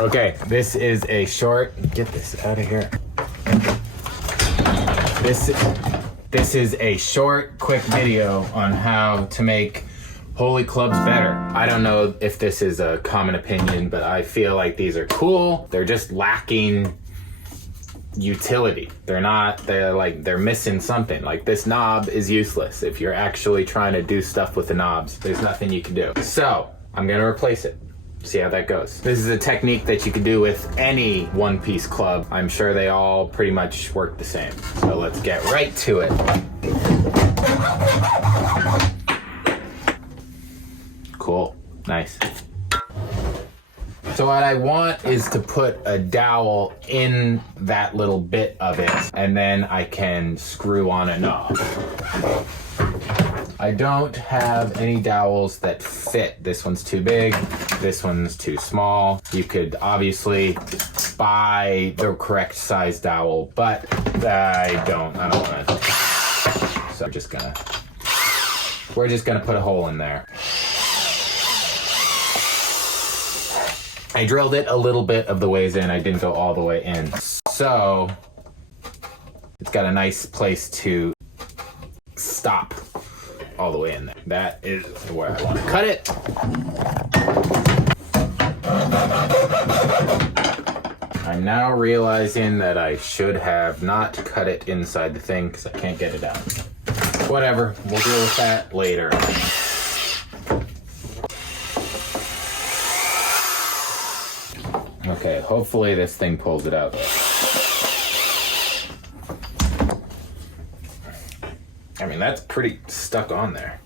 Okay, this is a short, get this out of here. This is a short, quick video on how to make Holy clubs better. I don't know if this is a common opinion, but I feel like these are cool. They're just lacking utility. They're missing something. Like this knob is useless. If you're actually trying to do stuff with the knobs, there's nothing you can do. So I'm gonna replace it. See how that goes. This is a technique that you can do with any one-piece club. I'm sure they all pretty much work the same. So let's get right to it. Cool, nice. So what I want is to put a dowel in that little bit of it, and then I can screw on a knob. I don't have any dowels that fit. This one's too big, this one's too small. You could obviously buy the correct size dowel, but I don't want to. So we're just gonna put a hole in there. I drilled it a little bit of the ways in. I didn't go all the way in. So it's got a nice place to stop all the way in there. That is where I want to cut it. I'm now realizing that I should have not cut it inside the thing because I can't get it out. Whatever, we'll deal with that later. Okay, hopefully this thing pulls it out. I mean, that's pretty stuck on there.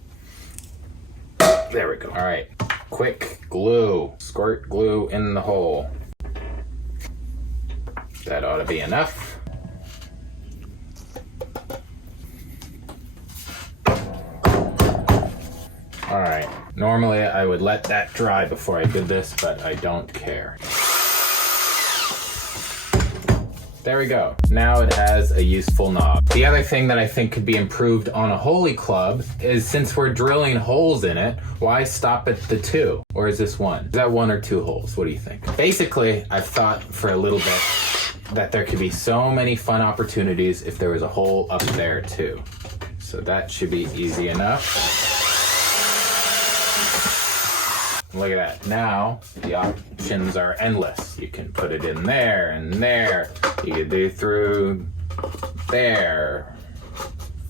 There we go. All right, quick glue. Squirt glue in the hole. That ought to be enough. All right, normally I would let that dry before I did this, but I don't care. There we go. Now it has a useful knob. The other thing that I think could be improved on a Holy club is, since we're drilling holes in it, why stop at the 2? Or is this 1? Is that 1 or 2 holes? What do you think? Basically, I've thought for a little bit that there could be so many fun opportunities if there was a hole up there too. So that should be easy enough. Look at that. Now the options are endless. You can put it in there and there. You can do through there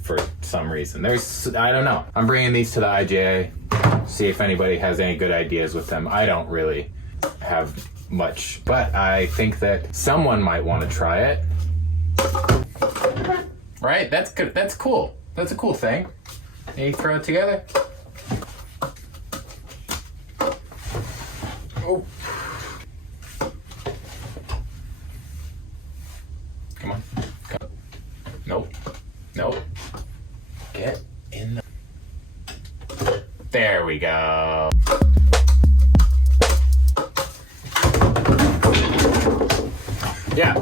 for some reason. I don't know. I'm bringing these to the IJA. See if anybody has any good ideas with them. I don't really have much, but I think that someone might want to try it. Right? That's good. That's cool. That's a cool thing. And you throw it together. Oh. Come on. Come. Nope. Nope. Get in the... There we go. Yeah.